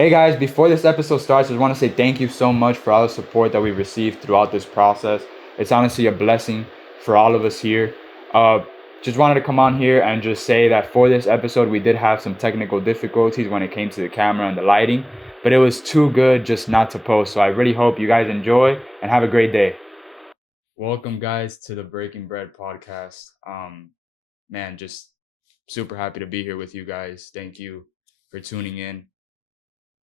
Hey guys, before this episode starts, I just want to say thank you so much for all the support that we've received throughout this process. It's honestly a blessing for all of us here. Uh, just wanted to come on here and just say that for this episode, we did have some technical difficulties when it came to the camera and the lighting, but it was too good just not to post. So I really hope you guys enjoy and have a great day. Welcome, guys, to the Breaking Bread podcast. Man, just super happy to be here with you guys. Thank you for tuning in.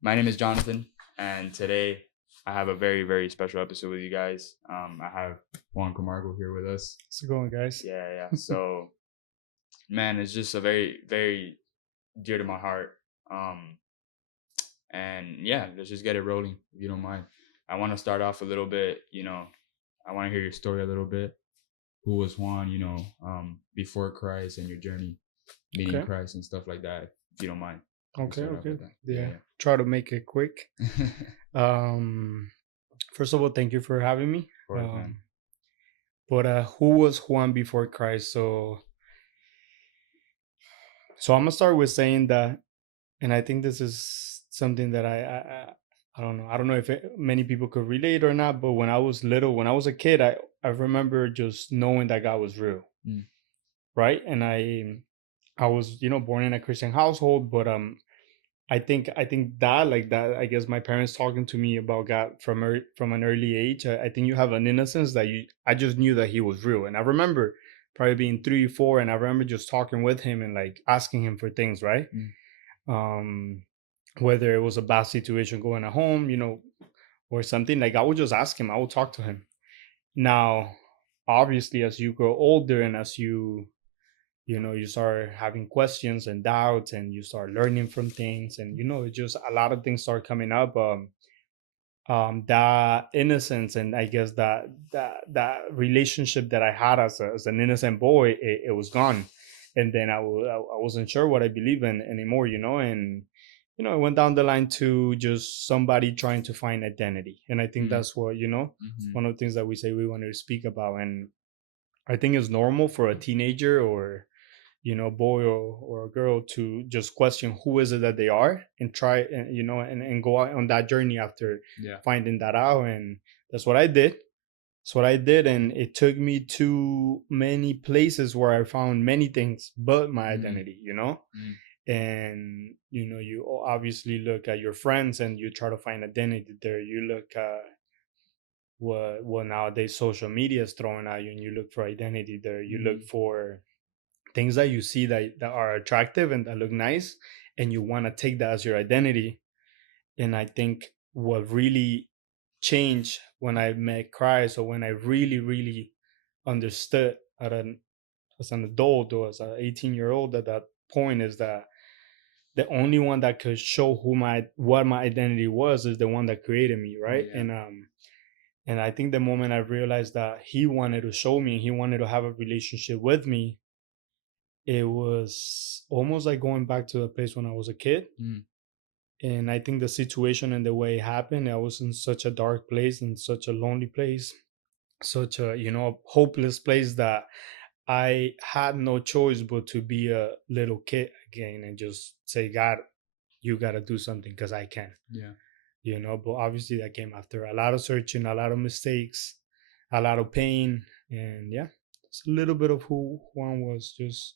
My name is Jonathan, and today I have a very, very special episode with you guys. I have Juan Camargo here with us. How's it going, guys? Yeah. So, man, it's just a very, very dear to my heart. And yeah, let's just get it rolling, if you don't mind. I want to start off a little bit, I want to hear your story a little bit. Who was Juan, before Christ and your journey meeting Okay. Christ and stuff like that, if you don't mind. Okay. Start off Okay. with that. Yeah. Try to make it quick. First of all, thank you for having me. Of course, man. But who was Juan before Christ? So I'm gonna start with saying that, and I think this is something that I don't know. I don't know if many people could relate or not. But when I was little, when I was a kid, I remember just knowing that God was real, right? And I was born in a Christian household, but I think that, like that, I guess my parents talking to me about God from an early age. I think you have an innocence that I just knew that He was real, and I remember probably being 3, 4, and I remember just talking with Him and like asking Him for things, right? Um, whether it was a bad situation going at home, or something, like I would just ask Him. I would talk to Him. Now, obviously, as you grow older and as you start having questions and doubts, and you start learning from things, and it just a lot of things start coming up. That innocence, and I guess that relationship that I had as an innocent boy, it was gone. And then I wasn't sure what I believe in anymore, and it went down the line to just somebody trying to find identity. And I think that's what one of the things that we say we wanted to speak about. And I think it's normal for a teenager, or boy or a girl, to just question who is it that they are, and try and and go out on that journey after finding that out. And that's what I did. And it took me to many places where I found many things but my identity. And you obviously look at your friends and you try to find identity there. You look at what nowadays social media is throwing at you, and you look for identity there. You look for things that you see that are attractive and that look nice, and you want to take that as your identity. And I think what really changed when I met Christ, or when I really, really understood as an adult, or as an 18-year-old at that point, is that the only one that could show what my identity was is the one that created me, right? And I think the moment I realized that He wanted to show me, He wanted to have a relationship with me, it was almost like going back to the place when I was a kid. And I think the situation and the way it happened, I was in such a dark place, and such a lonely place, such a hopeless place, that I had no choice but to be a little kid again, and just say, God, you got to do something, because I can. But obviously that came after a lot of searching, a lot of mistakes, a lot of pain. And yeah, it's a little bit of who Juan was. Just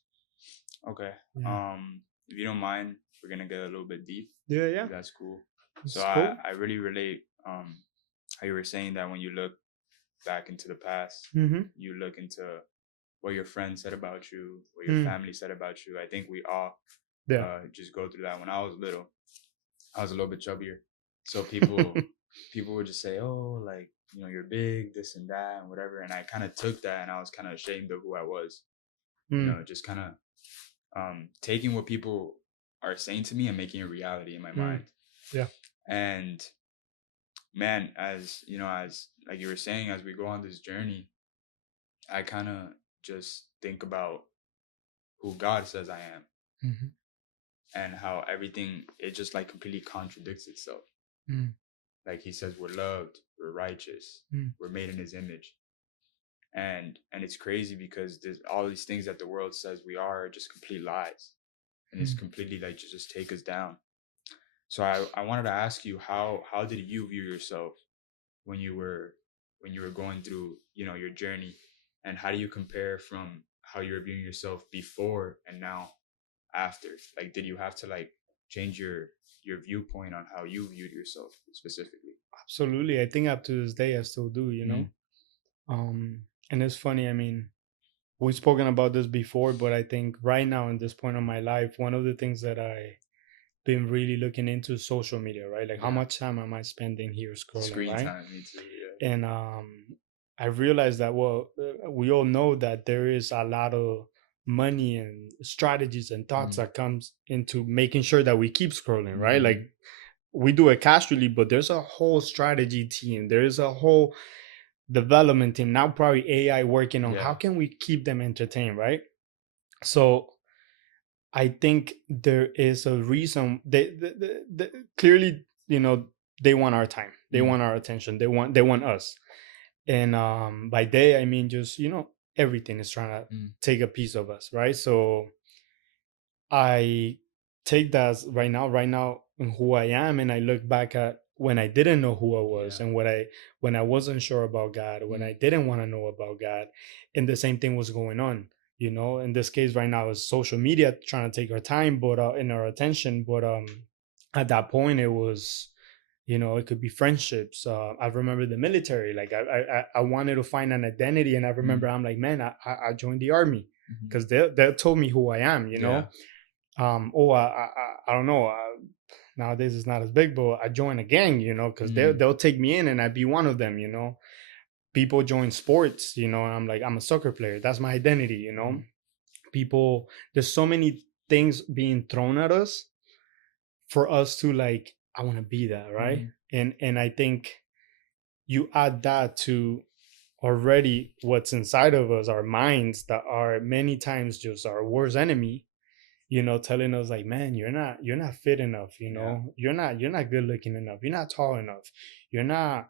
Okay. If you don't mind, we're gonna get a little bit deep. Yeah. That's cool. That's So cool. I really relate how you were saying that when you look back into the past, you look into what your friends said about you, what your family said about you. I think we all just go through that. When I was little, I was a little bit chubbier. So people would just say, "Oh, like, you're big, this and that, and whatever." And I kind of took that, and I was kind of ashamed of who I was. Just kind of taking what people are saying to me and making it reality in my mind. Yeah. And man, as as like you were saying, as we go on this journey, I kind of just think about who God says I am, and how everything, it just like completely contradicts itself. Like He says we're loved, we're righteous, we're made in His image. And it's crazy because there's all these things that the world says we are just complete lies, and it's completely like just take us down. So I wanted to ask you, how did you view yourself when you were going through, your journey, and how do you compare from how you were viewing yourself before and now after? Like, did you have to like change your viewpoint on how you viewed yourself specifically? Absolutely. I think up to this day I still do, you know. Mm, And it's funny, I mean, we've spoken about this before, but I think right now in this point of my life, one of the things that I been really looking into social media, right? Like how yeah. much time am I spending here scrolling, Screen right? time, me too. And I realized that, well, we all know that there is a lot of money and strategies and Yeah. thoughts that comes into making sure that we keep scrolling, right? Mhm. Like we do it casually, but there's a whole strategy team, there's a whole development team, now probably AI working on how Yeah. can we keep them entertained, right? So I think there is a reason they clearly, you know, they want our time, they Mm. want our attention, they want us. And by they I mean just, you know, everything is trying to Mm. take a piece of us, right? So I take that as right now in who I am, and I look back at when I didn't know who I was, Yeah. and when I wasn't sure about God, when Mm. I didn't want to know about God, and the same thing was going on. You know, in this case right now is social media trying to take our time, but in our attention. But at that point it was, you know, it could be friendships. I remember the military, like I wanted to find an identity, and I remember Mm. I'm like, man, I joined the army Mhm. because they told me who I am, you Yeah. know. Oh, I don't know. Nowadays it's not as big, but I join a gang, you know, because Mm. they'll take me in and I'd be one of them, you know. People join sports, you know, and I'm like, I'm a soccer player. That's my identity, you know. Mm. People, there's so many things being thrown at us for us to like, I want to be that, right? Mhm. And I think you add that to already what's inside of us, our minds that are many times just our worst enemy, you know, telling us like, man, you're not fit enough, you Yeah. know, you're not good looking enough, you're not tall enough, you're not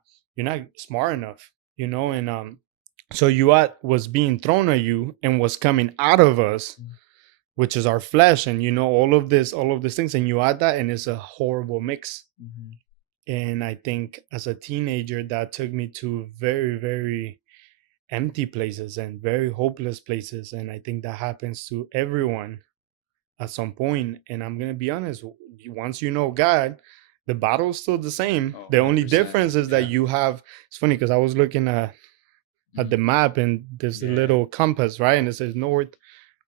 smart enough, you know. And so you at was being thrown at you and was coming out of us, Mm. which is our flesh, and you know, all of these things, and you add that, and it's a horrible mix. Mhm. And I think as a teenager that took me to very, very empty places and very hopeless places, and I think that happens to everyone at some point. And I'm gonna be honest, once you know God, the battle's still the same. Oh, The only 100%. difference is that Yeah. you have. It's funny because I was looking at the Mhm. map, and there's a Yeah. little compass, right? And it says north,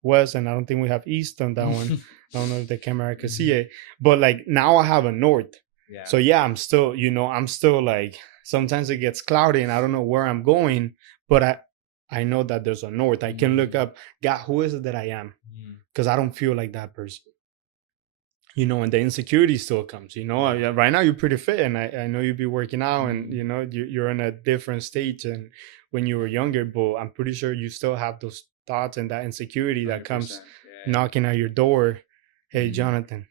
west, and I don't think we have east on that one. I don't know if the camera can see Mhm. it, but like now I have a north. Yeah. So yeah, I'm still, you know, I'm still like sometimes it gets cloudy and I don't know where I'm going, but I know that there's a north. I can look Mhm. up, God, who is it that I am? Mm. Because I don't feel like that person, you know. And the insecurity still comes, you know. Yeah. Right now you're pretty fit, and I know you be working out, and Mhm. you know you're in a different stage and when you were younger, but I'm pretty sure you still have those thoughts and that insecurity that comes 100%. Yeah. knocking at your door. Hey, Mhm. Jonathan,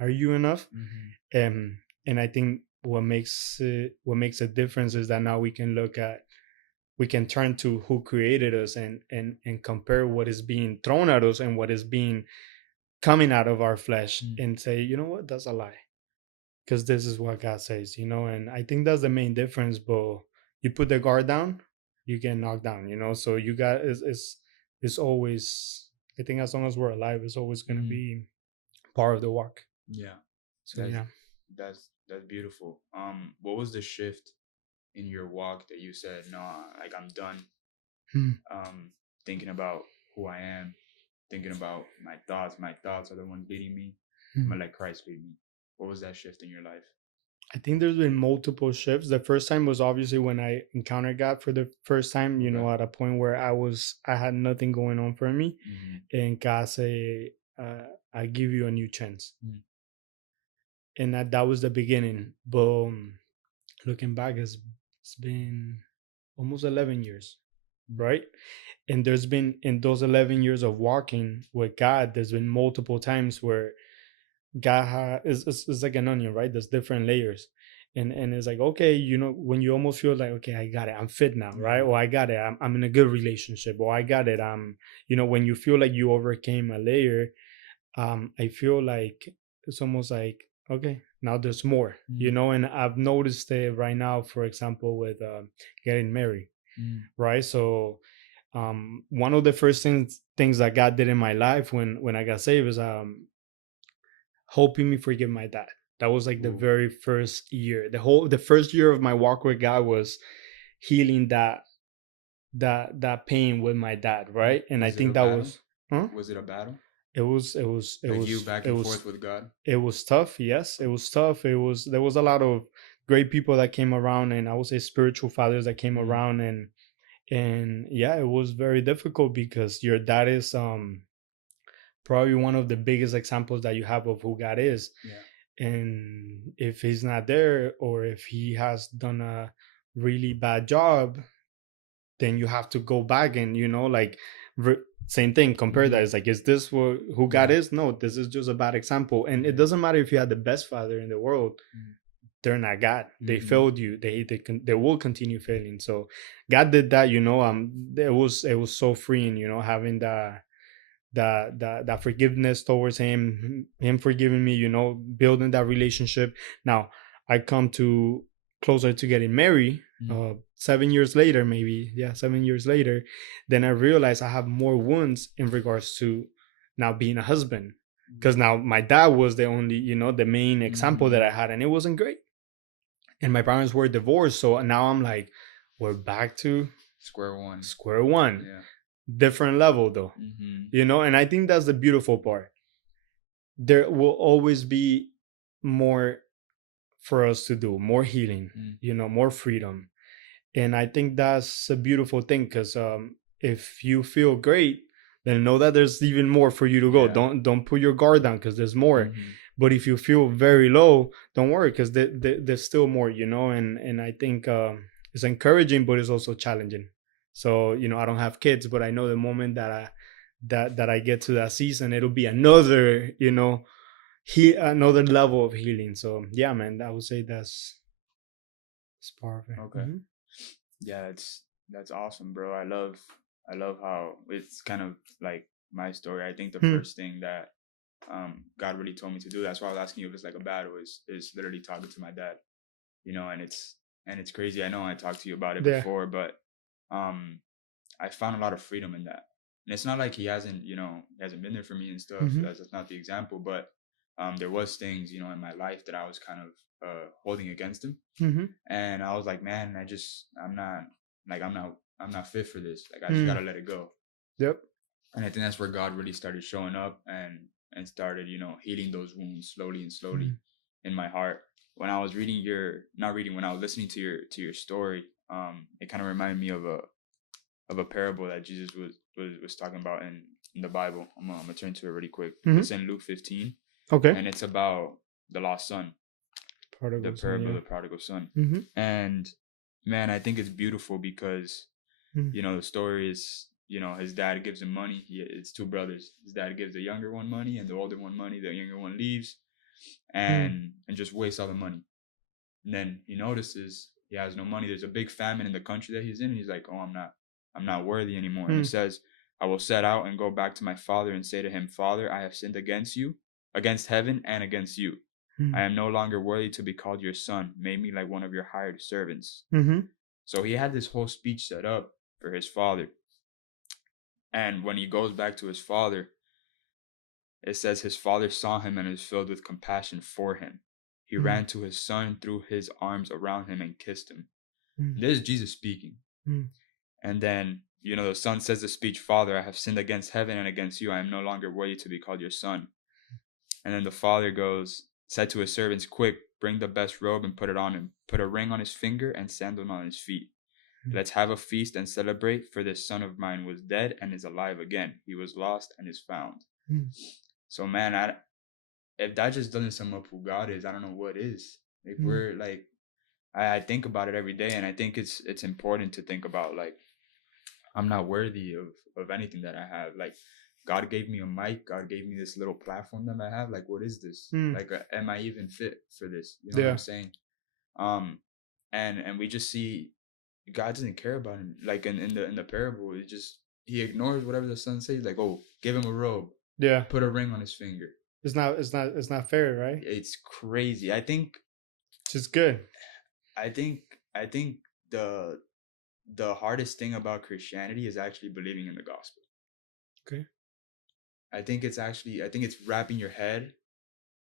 are you enough? Mhm. And I think what makes a difference is that now we can turn to who created us, and compare what is being thrown at us and what is being coming out of our flesh, Mm. and say, you know what, that's a lie, because this is what God says, you know. And I think that's the main difference. But you put the guard down, you get knocked down, you know. So you got it's always, I think as long as we're alive, it's always going to Mhm. be part of the walk. Yeah. So That's yeah. that's beautiful. What was the shift in your walk that you said, no, like I'm done Hmm. um thinking about who I am, thinking about my thoughts. My thoughts are the ones leading me. I'm Hmm. gonna let Christ lead me. What was that shift in your life? I think there's been multiple shifts. The first time was obviously when I encountered God for the first time, you Okay. know, at a point where I had nothing going on for me. Mm-hmm. And God say, I give you a new chance. And that was the beginning. But looking back, it's been almost 11 years, Mm-hmm. right? And there's been, in those 11 years of walking with God, there's been multiple times where God is like an onion, right? There's different layers. And it's like, okay, you know, when you almost feel like, okay, I got it, I'm fit now, right? Yeah. Or I got it, I'm in a good relationship, or I got it, you know, when you feel like you overcame a layer, I feel like it's almost like okay, now there's more, you Mm, know. And I've noticed it right now, for example, with getting married, mm. right? So one of the first things that God did in my life when I got saved is helping me forgive my dad. That was like the Ooh. very first year. The first year of my walk with God was healing that pain with my dad, right? And I Was it a think that battle? was, huh? Was it a battle? It was it was it Like you was back it and forth was with God? it was tough. Yes, it was tough. There was a lot of great people that came around, and I would say spiritual fathers that came Mm, around, and yeah, it was very difficult because your dad is probably one of the biggest examples that you have of who God is. yeah. And if he's not there, or if he has done a really bad job, then you have to go back and, like, same thing, compare that. Mm, It's like, is this who God yeah. is? No, this is just a bad example. And it Yeah. doesn't matter if you had the best father in the world, Mm, they're not God. They mm-hmm. failed you. They will continue failing. So God did that, it was so freeing, having that forgiveness towards him forgiving me, building that relationship. Now I come to closer to getting married, Mm, 7 years later, maybe, yeah, 7 years later. Then I realized I have more wounds in regards to now being a husband, because now my dad was the only, the main example that mm-hmm. I had, and it wasn't great. And my parents were divorced, so now I'm like, we're back to Square one. square one. Yeah. Different level though, Mm-hmm. and I think that's the beautiful part. There will always be more for us to do, more healing, Mm, more freedom. And I think that's a beautiful thing, because if you feel great, then know that there's even more for you to go. yeah. Don't put your guard down, because there's more. Mm-hmm. But if you feel very low, don't worry, because there's still more, and I think it's encouraging, but it's also challenging. So, I don't have kids, but I know the moment that I get to that season, it'll be another, another level of healing. So yeah, man, I would say that's part of it. Okay. Yeah, that's awesome, bro. I love how it's kind of like my story. I think the Hmm. first thing that God really told me to do, that's why I was asking you if it's like a battle, is literally talking to my dad. And it's crazy. I know I talked to you about it Yeah. before, but um I found a lot of freedom in that. And it's not like he hasn't been there for me and stuff. Hmm. That's not the example, but there was things, in my life that I was kind of holding against him. Hmm. And I was like, man, I'm not fit for this. Like I just Hmm. gotta let it go. Yep. And I think that's where God really started showing up and started, healing those wounds slowly and slowly Hmm. in my heart. When I was reading not reading, when I was listening to your story, it kind of reminded me of a parable that Jesus was talking about in the Bible. I'm gonna turn to it really quick. Hmm. It's in Luke 15, Okay. and it's about the lost son, the Prodigal son, parable of yeah. the prodigal son. Hmm. And man, I think it's beautiful because Hmm. the story is, his dad gives him money. It's two brothers. His dad gives the younger one money, and the older one money. The younger one leaves Hmm. and just wastes all the money. And then he notices he has no money. There's a big famine in the country that he's in, and he's like, "Oh, I'm not worthy anymore." And Hmm. it says, "I will set out and go back to my father and say to him, Father, I have sinned against you, against heaven, and against you. I Hmm. am no longer worthy to be called your son. Make me like one of your hired servants." Hmm. So he had this whole speech set up for his father. And when he goes back to his father, it says his father saw him and was filled with compassion for him. He Hmm. ran to his son, threw his arms around him, and kissed him. Hmm. This is Jesus speaking. Hmm. And then, the son says the speech, Father, I have sinned against heaven and against you. I am no longer worthy to be called your son. And then the father said to his servants, Quick, bring the best robe and put it on him. Put a ring on his finger and sandals on his feet. Let's have a feast and celebrate, for this son of mine was dead and is alive again. He was lost and is found. Hmm. So, man, if that just doesn't sum up who God is, I don't know what is. Like, Hmm. we're like, I think about it every day, and I think it's important to think about, like, I'm not worthy of anything that I have. Like, God gave me a mic. God gave me this little platform that I have. Like, what is this? Hmm. Like, am I even fit for this? You know what I'm Yeah. saying? Um, and we just see God doesn't care about him. Like in the parable, he ignores whatever the son says. Like, oh, give him a robe, Yeah. put a ring on his finger. It's not fair, right? It's crazy. Just good. I think I think the the hardest thing about Christianity is actually believing in the gospel. Okay. I think it's wrapping your head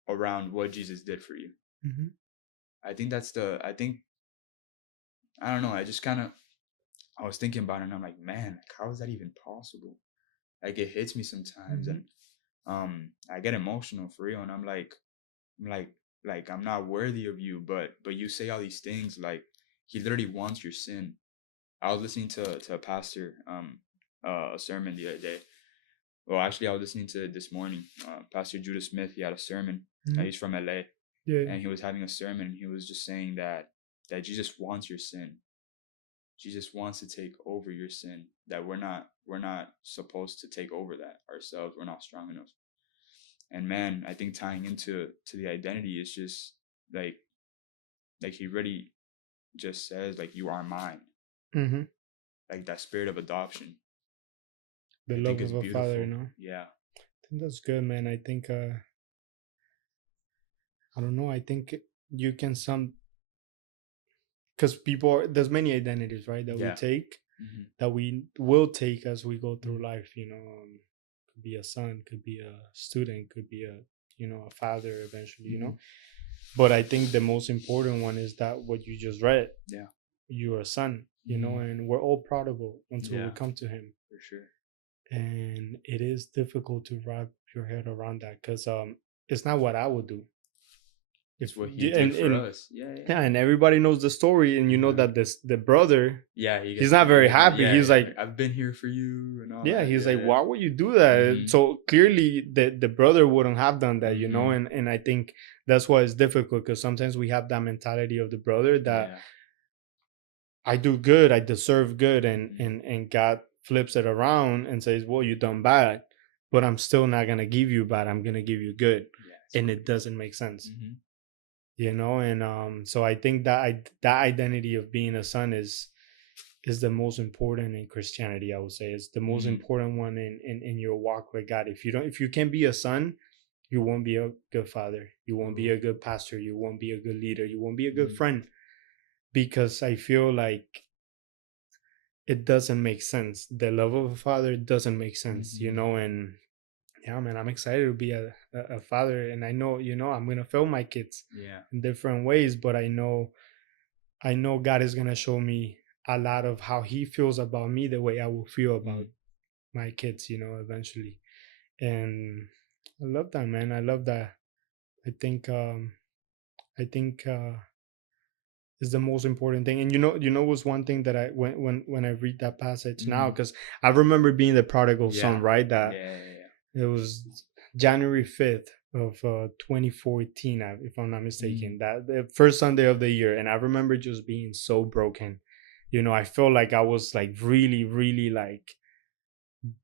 around what Jesus did for you. Mm-hmm. I think I don't know, I was thinking about it and I'm like, man, like, how is that even possible? Like it hits me sometimes Mm-hmm. and I get emotional for real and I'm like I'm not worthy of you, but you say all these things like he literally wants your sin. I was listening to a pastor a sermon the other day. Well, actually, I was listening to it this morning. Pastor Judah Smith, he had a sermon. Mm-hmm. He's from LA, Yeah. and he was having a sermon. And he was just saying that Jesus wants your sin. Jesus wants to take over your sin. That we're not supposed to take over that ourselves. We're not strong enough. And man, I think tying into to the identity is just like he really just says like you are mine, Mm-hmm. like that spirit of adoption. The I love think of it's a father, beautiful. Yeah. I think that's good, man. I think I don't know. I think you can some because there's many identities, right, that we Yeah. take, Mm-hmm. that we will take as we go through Mm-hmm. life. Could be a son, could be a student, could be a a father eventually. Mm-hmm. But I think the most important one is that what you just read. Yeah. You're a son, Mm-hmm. and we're all prodigal until we Yeah, come to him. for sure. And it is difficult to wrap your head around that because it's not what I would do. It's If what he y- did for and us. Yeah, yeah. yeah, and everybody knows the story, and you know Uh-huh. that the brother, Yeah, he he's gets not mad. very He's like, happy. yeah, He's yeah, like, like, I've been here for you and all yeah, that. he's Yeah, like, yeah. why would you do that? Mm-hmm. So clearly, the brother wouldn't have done that, Mm-hmm. and I think that's why it's difficult because sometimes we have that mentality of the brother that Yeah. I do good, I deserve good, and Mm-hmm. and God flips it around and says, well, you done bad, but I'm still not gonna give you bad. I'm gonna give you good, Yeah, it's and so it beautiful. doesn't make sense. Mm-hmm. And so I think that that identity of being a son is the most important in Christianity. I would say it's the most Mm-hmm. important one in your walk with God. If you can't be a son, you won't be a good father, you won't be Ooh. a good pastor, you won't be a good leader, you won't be a good Mm-hmm. friend, because I feel like it doesn't make sense. The love of a father doesn't make sense, Mm-hmm. and yeah, man, I'm excited to be a father, and I know, I'm gonna fail my kids Yeah. in different ways, but I know God is gonna show me a lot of how He feels about me, the way I will feel about Mm. my kids, eventually. And I love that, man. I love that. I think is the most important thing. And was one thing that I when I read that passage now, Mm-hmm. because I remember being the prodigal son, Yeah. right? That Yeah, yeah, yeah. it was January 5th of 2014, if I'm not Mm-hmm. mistaken, that the first Sunday of the year. And I remember just being so broken. I felt like I was like really, really like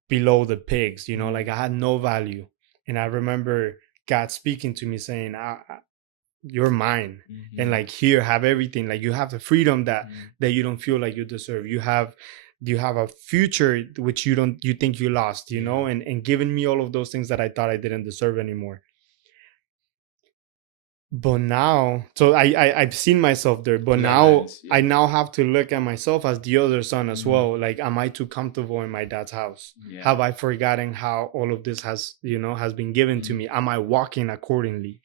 below the pigs, Mm-hmm. like I had no value. And I remember God speaking to me saying, you're mine. And Mm-hmm. like, here, have everything. Like, you have the freedom Mm-hmm. that you don't feel like you deserve. You have a future which you think you lost, Yeah. and giving me all of those things that I thought I didn't deserve anymore. But now, so I've seen myself there, but Through that now lens. I Yeah. now have to look at myself as the other son as Mm-hmm. well. Like, am I too comfortable in my dad's house? Yeah. Have I forgotten how all of this has been given to Mm-hmm. me? Am I walking accordingly?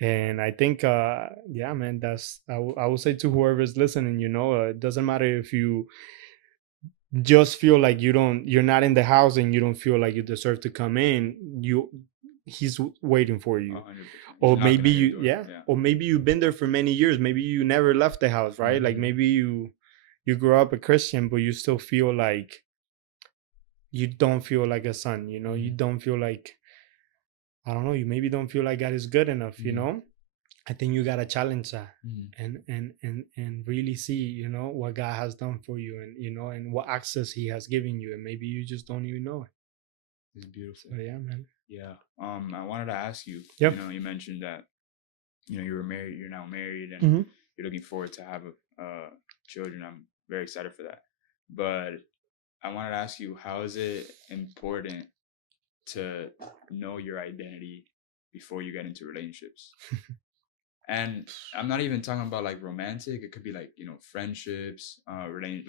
And I think, yeah, man, I will say to whoever's listening, it doesn't matter if you just feel like you're not in the house and you don't feel like you deserve to come in. He's waiting for you. 100%. He's Or knocking maybe at your door. yeah, Yeah. or maybe you've been there for many years. Maybe you never left the house, right? Like, Mm-hmm. maybe you grew up a Christian, but you still feel like you don't feel like a son. You Mm-hmm. don't feel like, I don't know, you maybe don't feel like God is good enough. Mm-hmm. I think you gotta challenge that, Mm-hmm. and really see, what God has done for you, and and what access He has given you, and maybe you just don't even know it. It's beautiful. So yeah, man. Yeah. I wanted to ask you, Yep. you mentioned that, you were married, you're now married and Mm-hmm. you're looking forward to have children. I'm very excited for that. But I wanted to ask you, how is it important to know your identity before you get into relationships. And I'm not even talking about like romantic. It could be like, friendships,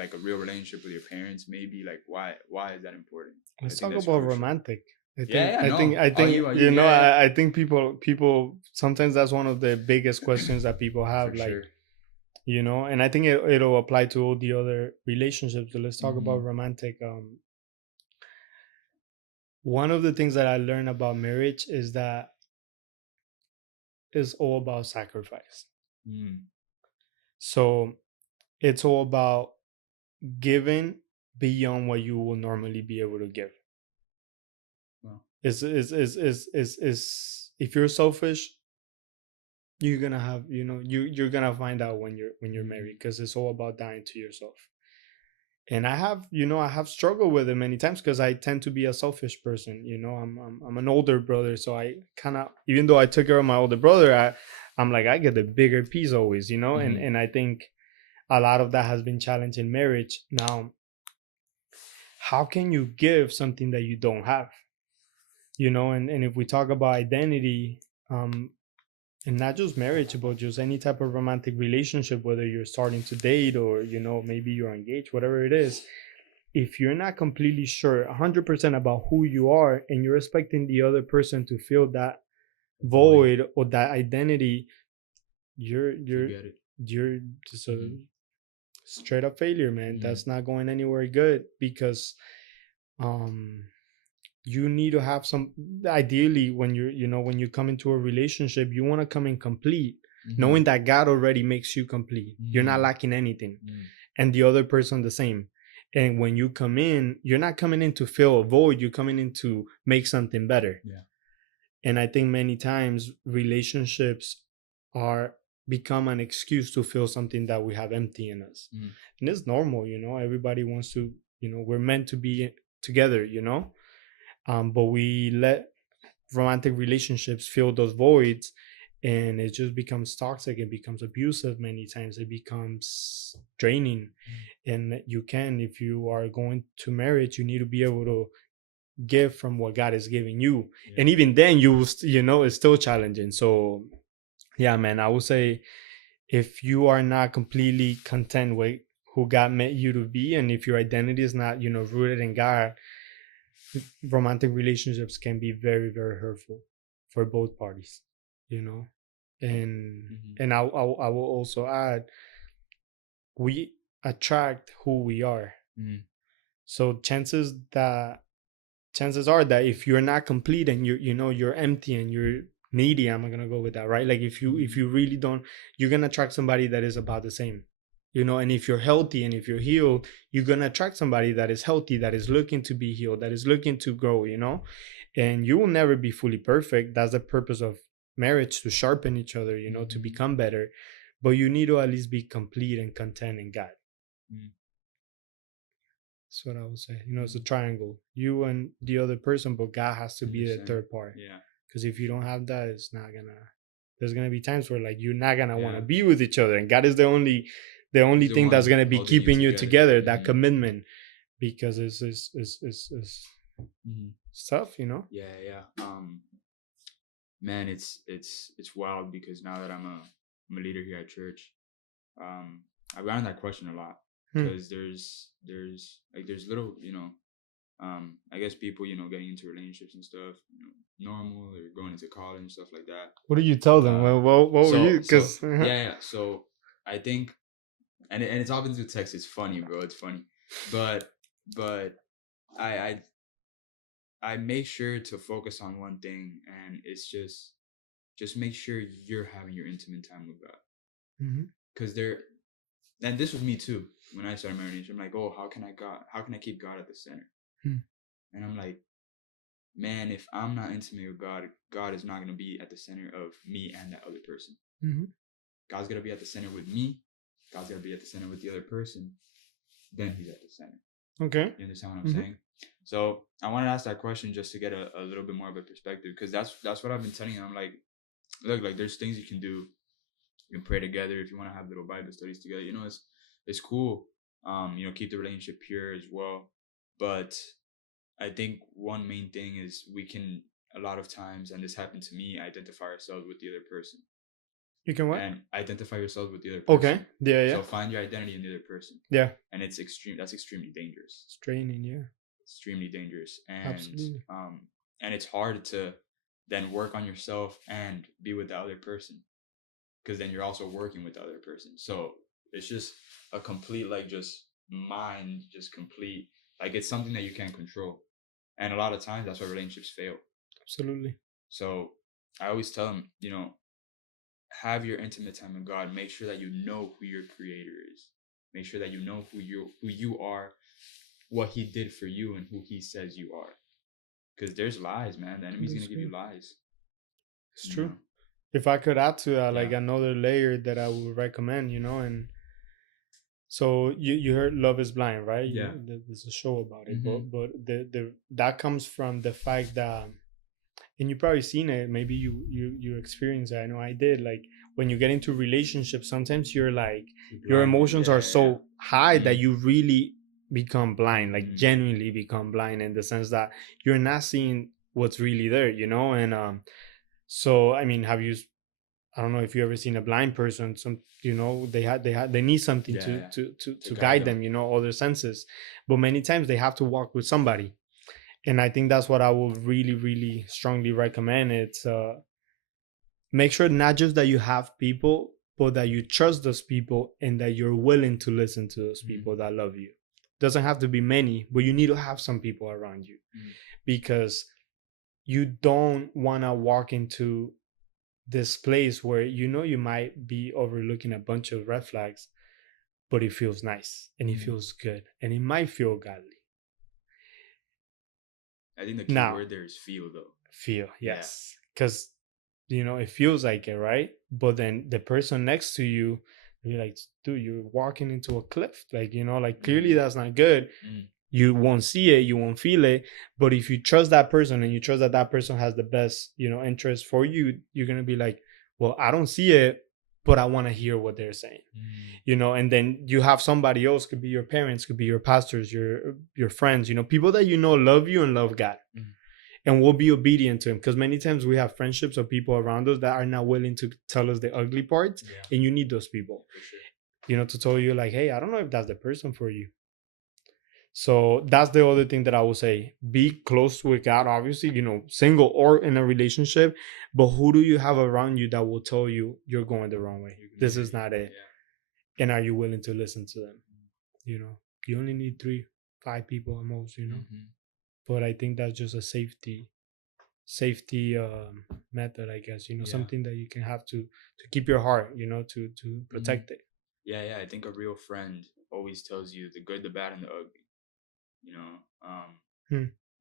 like a real relationship with your parents. Maybe like why is that important? I Let's think talk that's about crucial. romantic. I Yeah, think yeah, I think no. I think Are you? Yeah, yeah, I think people sometimes that's one of the biggest questions that people for have, like, sure. and I think it'll apply to all the other relationships. So let's talk Mm-hmm. about romantic. One of the things that I learned about marriage is that it's all about sacrifice. Mm. So it's all about giving beyond what you will normally be able to give. Well, Is if you're selfish, you're gonna have, you're gonna find out when you're mm-hmm. married, because it's all about dying to yourself. And I have struggled with it many times because I tend to be a selfish person. I'm an older brother, so I kind of, even though I took care of my older brother, I'm like, I get the bigger piece always, and Mm-hmm. and I think a lot of that has been challenged in marriage. Now, how can you give something that you don't have? And if we talk about identity, um and not just marriage, but just any type of romantic relationship, whether you're starting to date or maybe you're engaged, whatever it is, if you're not completely sure 100% about who you are, and you're expecting the other person to fill that Void. void or that identity, you're Forget it. you're just a Mm-hmm. straight up failure, man. Mm-hmm. That's not going anywhere good, because um you need to have some, ideally, when when you come into a relationship, you want to come in complete, Mm-hmm. knowing that God already makes you complete. You're not Mm-hmm. lacking anything, Mm-hmm. and the other person the same. And when you come in, you're not coming in to fill a void, you're coming in to make something better. Yeah. And I think many times relationships are become an excuse to fill something that we have empty in us. Mm-hmm. And it's normal, everybody wants to, we're meant to be together, but we let romantic relationships fill those voids, and it just becomes toxic. It becomes abusive. Many times it becomes draining. And you can, if you are going to marriage, you need to be able to give from what God is giving you. Yeah. And even then, it's still challenging. So yeah, man, I would say, if you are not completely content with who God meant you to be, and if your identity is not rooted in God, romantic relationships can be very, very hurtful for both parties. you know and Mm-hmm. and I will also add, we attract who we are. Mm-hmm. So chances are that if you're not complete, and you're empty and you're needy, I'm gonna go with that, right? Like, if you really don't, you're gonna attract somebody that is about the same. And if you're healthy and if you're healed, you're gonna attract somebody that is healthy, that is looking to be healed, that is looking to grow. And you will never be fully perfect. That's the purpose of marriage, to sharpen each other, to Mm-hmm. become better. But you need to at least be complete and content in God. Mm-hmm. That's what I would say. It's a triangle. You and the other person, but God has to be the 100%. third part. Yeah. Because if you don't have that, it's not gonna. There's gonna be times where, like, you're not gonna want to Yeah. be with each other, and God is the only The thing that's one gonna be holding you keeping you together. That Mm-hmm. commitment, because it's Mm-hmm. tough. Yeah, yeah. Man, it's wild because now that I'm a leader here at church, I've gotten that question a lot Hmm. because there's little, I guess people, getting into relationships and stuff, normal or going into college and stuff like that. What do you tell them? Uh, What were you? so Because yeah, yeah. So I think, and it's often through text. It's funny, bro. It's funny, but but I I I make sure to focus on one thing, and it's just make sure you're having your intimate time with God. Because and this was me too. When I started marriage, I'm like, oh, how can I keep God at the center? And I'm like, man, if I'm not intimate with God, God is not gonna be at the center of me and that other person. God's gonna be at the center with me. God's gonna be at the center with the other person. Then He's at the center. Okay. You understand what I'm saying? So I wanted to ask that question just to get a little bit more of a perspective, because that's what I've been telling you. I'm like, look, like, there's things you can do. You can pray together if you want to have little Bible studies together. It's cool. Keep the relationship pure as well. But I think one main thing is we can a lot of times, and this happened to me, identify ourselves with the other person. You can what? And identify yourself with the other Okay. person. Yeah, yeah. So find your identity in the other person. Yeah. And it's extreme. That's extremely dangerous. It's draining, yeah. Extremely dangerous. Absolutely. And it's hard to then work on yourself and be with the other person, because then you're also working with the other person. So it's just a complete, like, just mind, just complete, like, it's something that you can't control. And a lot of times that's why relationships fail. Absolutely. So I always tell them, have your intimate time with God. Make sure that you know who your creator is. Make sure that you know who you are, what he did for you, and who he says you are. Because there's lies, man. The enemy's gonna give you lies. It's true. If I could add to that, like, Yeah. another layer that I would recommend, and so you heard Love Is Blind, right? Yeah. There's a show about it, Mhm. but the that comes from the fact that, and you probably seen it, maybe you experienced it. I know I did. Like, when you get into relationships, sometimes you're like, your emotions are so high that you really become blind, like genuinely become blind, in the sense that you're not seeing what's really there, and so I mean, I don't know if you ever seen a blind person. Some, they need something to guide them, all their senses, but many times they have to walk with somebody. And I think that's what I would really, really strongly recommend. It's make sure not just that you have people, but that you trust those people and that you're willing to listen to those people that love you. Doesn't have to be many, but you need to have some people around you, because you don't want to walk into this place where you might be overlooking a bunch of red flags, but it feels nice and it feels good and it might feel godly. I think the key word there is feel, though. Feel, yes. Because it feels like it, right? But then the person next to you, you're like, dude, you're walking into a cliff. Like, like, clearly that's not good. You won't see it, you won't feel it. But if you trust that person and you trust that that person has the best, interest for you, you're going to be like, well, I don't see it, but I want to hear what they're saying. And then you have somebody else, could be your parents, could be your pastors, your friends, people that love you and love God. And we'll be obedient to him, because many times we have friendships or people around us that are not willing to tell us the ugly parts. And you need those people, to tell you, like, hey, I don't know if that's the person for you. So that's the other thing that I would say. Be close with God, obviously, single or in a relationship, but who do you have around you that will tell you you're going the wrong way? This is not it. And are you willing to listen to them? You only need 3-5 people at most, but I think that's just a safety method, I guess, something that you can have to keep your heart, to protect it. I think a real friend always tells you the good, the bad, and the ugly.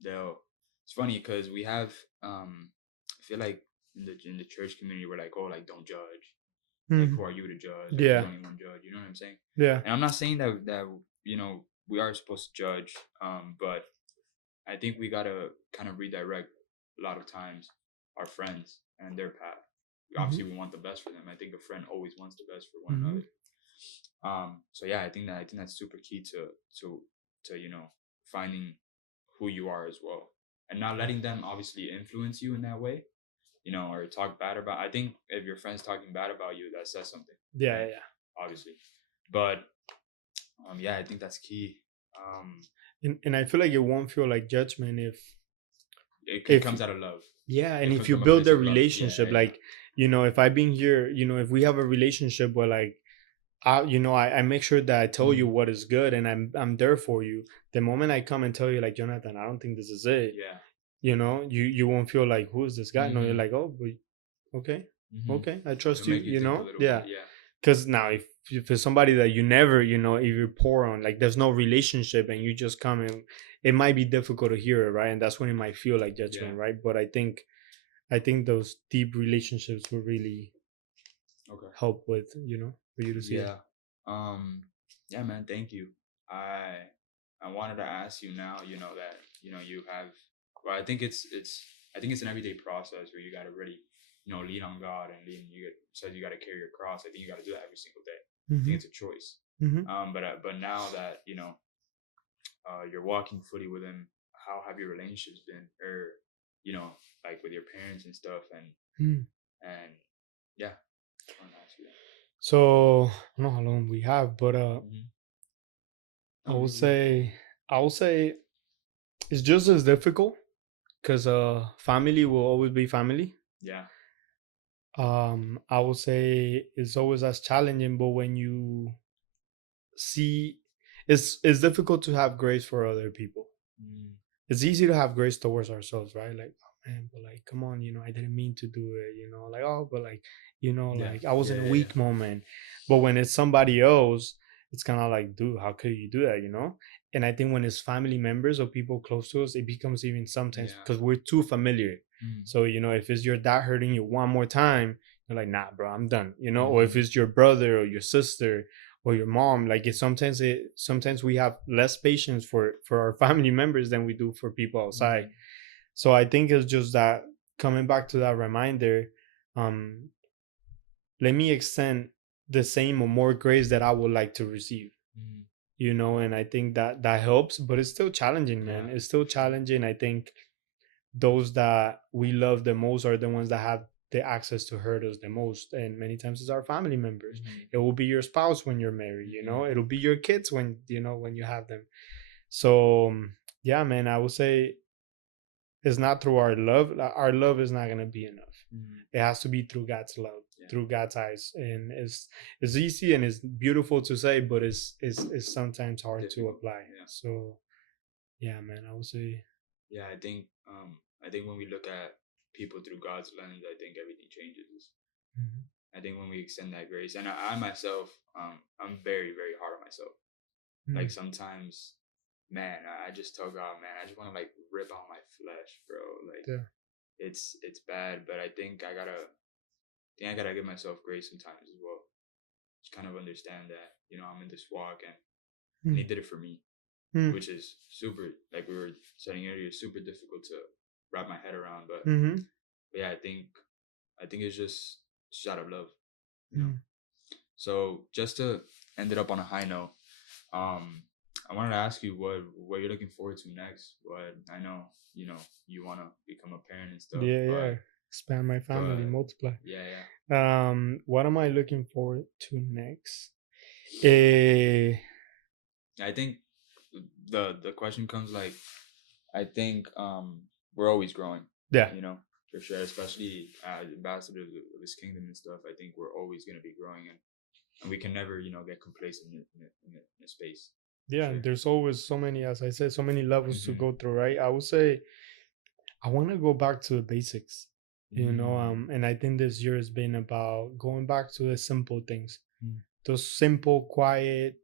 They'll, it's funny because we have I feel like in the church community, we're like, oh, like, don't judge. Like, who are you to judge? Like, there's only one judge, you know what I'm saying? Yeah. And I'm not saying that we are supposed to judge, but I think we gotta kind of redirect a lot of times our friends and their path. Obviously, we want the best for them. I think a friend always wants the best for one another. So yeah, I think that's super key to finding who you are as well, and not letting them obviously influence you in that way, or talk bad about. I think if your friend's talking bad about you, that says something. Yeah, right? Obviously, but I think that's key. And I feel like it won't feel like judgment if it comes out of love. Yeah, and if you build a relationship, like, if I've been here, if we have a relationship where, like, I make sure that I tell you what is good and I'm there for you. The moment I come and tell you, like, Jonathan, I don't think this is it. You won't feel like, who is this guy? No, you're like, oh, but okay, I trust you. Yeah. Because now if it's somebody that you never, if you're poor on, like, there's no relationship and you just come in, it might be difficult to hear it, right? And that's when it might feel like judgment, right? But I think those deep relationships will really help with, for you to see it. Yeah, man, thank you. I wanted to ask you now, that you have, well, I think it's an everyday process where you got to really lean on God, and you said you got to carry your cross. I think you got to do that every single day. I think it's a choice. But now that you're walking fully with him, how have your relationships been? Or like with your parents and stuff, Mm. and yeah, I want to ask you that. So I don't know how long we have, but Mm-hmm. I No, would say I would say it's just as difficult because family will always be family. yeah, I would say it's always as challenging, but when you see, it's difficult to have grace for other people. mm, It's easy to have grace towards ourselves, right? Like, oh man, but like, come on, I didn't mean to do it, like, oh, but like, yeah, like I was in yeah, a yeah, yeah, weak moment. But when it's somebody else, it's kind of like, dude, how could you do that? And I think when it's family members or people close to us, it becomes even sometimes yeah. because we're too familiar. Mm, So, if it's your dad hurting you one more time, you're like, nah, bro, I'm done. Or if mm-hmm. it's your brother or your sister or your mom, like sometimes we have less patience for our family members than we do for people outside. Mm, So I think it's just that, coming back to that reminder, um let me extend the same or more grace that I would like to receive. mm, And I think that helps, but it's still challenging, man. yeah, It's still for sure. challenging. I think those that we love the most are the ones that have the access to hurt us the most, and many times it's our family members. Mm-hmm. It will be your spouse when you're married. Mm-hmm. It'll be your kids when you have them. So yeah, man, I would say it's not through our love. Our love is not going to be enough. Mm-hmm. It has to be through God's love, Yeah, through God's eyes. And it's easy and it's beautiful to say, but it's sometimes hard to difficult. apply. Yeah, So yeah, man, I would say. yeah. I think when we look at people through God's lens, I think everything changes. Mhm. I think when we extend that grace, and I myself, I'm very, very hard on myself. Like Mhm. sometimes, man, I just tell God, man, I just want to like rip out my flesh, bro. Like Yeah. it's bad, but I gotta give myself grace sometimes as well. Just kind of understand that I'm in this walk, and He Mhm. did it for me, Mhm. which is super. Like we were saying earlier, super difficult to wrap my head around. Mhm. But yeah, I think it's just out of love, you know. Mhm. So just to end it up on a high note, um, I wanted to ask you what you're looking forward to next. What I know, you want to become a parent and stuff, Yeah, yeah. Expand my family, but multiply. yeah, yeah. What am I looking forward to next? Eh, I think the question comes like I think we're always growing, yeah, you know, for sure. Especially as ambassadors of His kingdom and stuff. I think we're always gonna be growing, and we can never get complacent in a space for yeah. sure. There's always so many, as I said, so many levels to Mm-hmm. go through, right? I would say I want to go back to the basics, Mm, and I think this year has been about going back to the simple things, mm, those simple, quiet,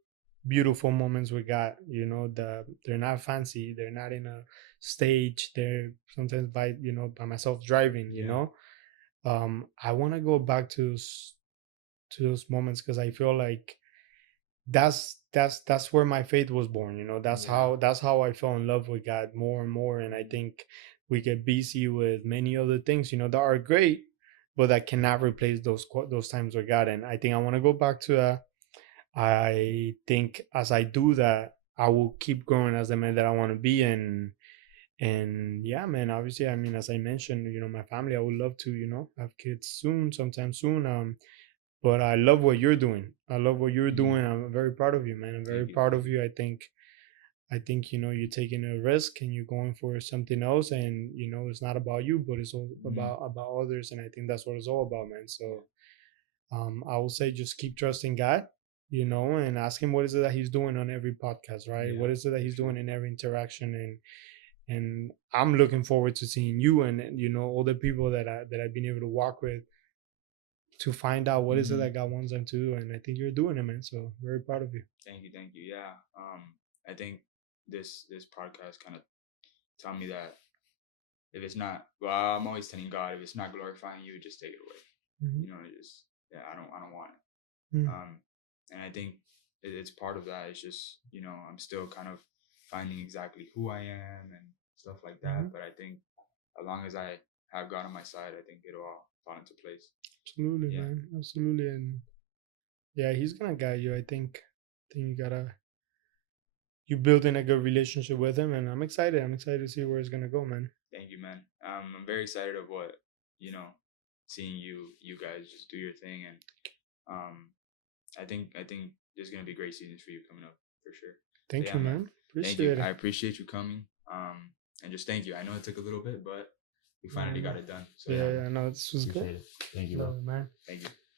beautiful moments we got. They're not fancy, they're not in a stage. They're sometimes by myself driving. yeah, I want to go back to those moments because I feel like that's where my faith was born. That's yeah. how I fell in love with God more and more. And I think we get busy with many other things that are great, but that cannot replace those times with God. And I think I want to go back to that. I think as I do that, I will keep growing as the man that I want to be. And yeah, man, obviously, I mean, as I mentioned, my family, I would love to have kids soon, sometime soon. But I love what you're doing. I love what you're Mm, doing. I'm very proud of you, man. I'm very thank you, proud thank of you. you. I think you're taking a risk and you're going for something else, and it's not about you, but it's all Mm, about others. And I think that's what it's all about, man. yeah, So I will say just keep trusting God, and ask him what is it that he's doing on every podcast, right? yeah, What is it that for he's sure. doing in every interaction, and I'm looking forward to seeing you and all the people that I've been able to walk with to find out what is it Mm, that God wants them to do. And I think you're doing it, man. So very proud of you. thank you, thank you. Yeah. I think this podcast kind of taught me that if it's not, well, I'm always telling God, if it's not glorifying you, just take it away. Mm-hmm. It just, yeah, I don't want it. Mm-hmm. Um, and I think it's part of that. It's just, I'm still kind of finding exactly who I am and stuff like Mm-hmm. that. But I think as long as I have God on my side, I think it'll all fall into place. Absolutely, Yeah. man. Absolutely. And yeah, he's gonna guide you. I think you gotta you building a good relationship with him, and I'm excited. I'm excited to see where it's gonna go, man. Thank you, man. I'm very excited of what seeing you guys just do your thing, and um, I think there's gonna be great seasons for you coming up for sure. So Thank yeah, you, man. man. Thank you. Appreciate I it. appreciate you coming. And just thank you. I know it took a little bit, but we finally got it done. So Yeah, yeah, yeah, no, this was good. appreciate it. Thank you, bro. Love it, man. Thank you.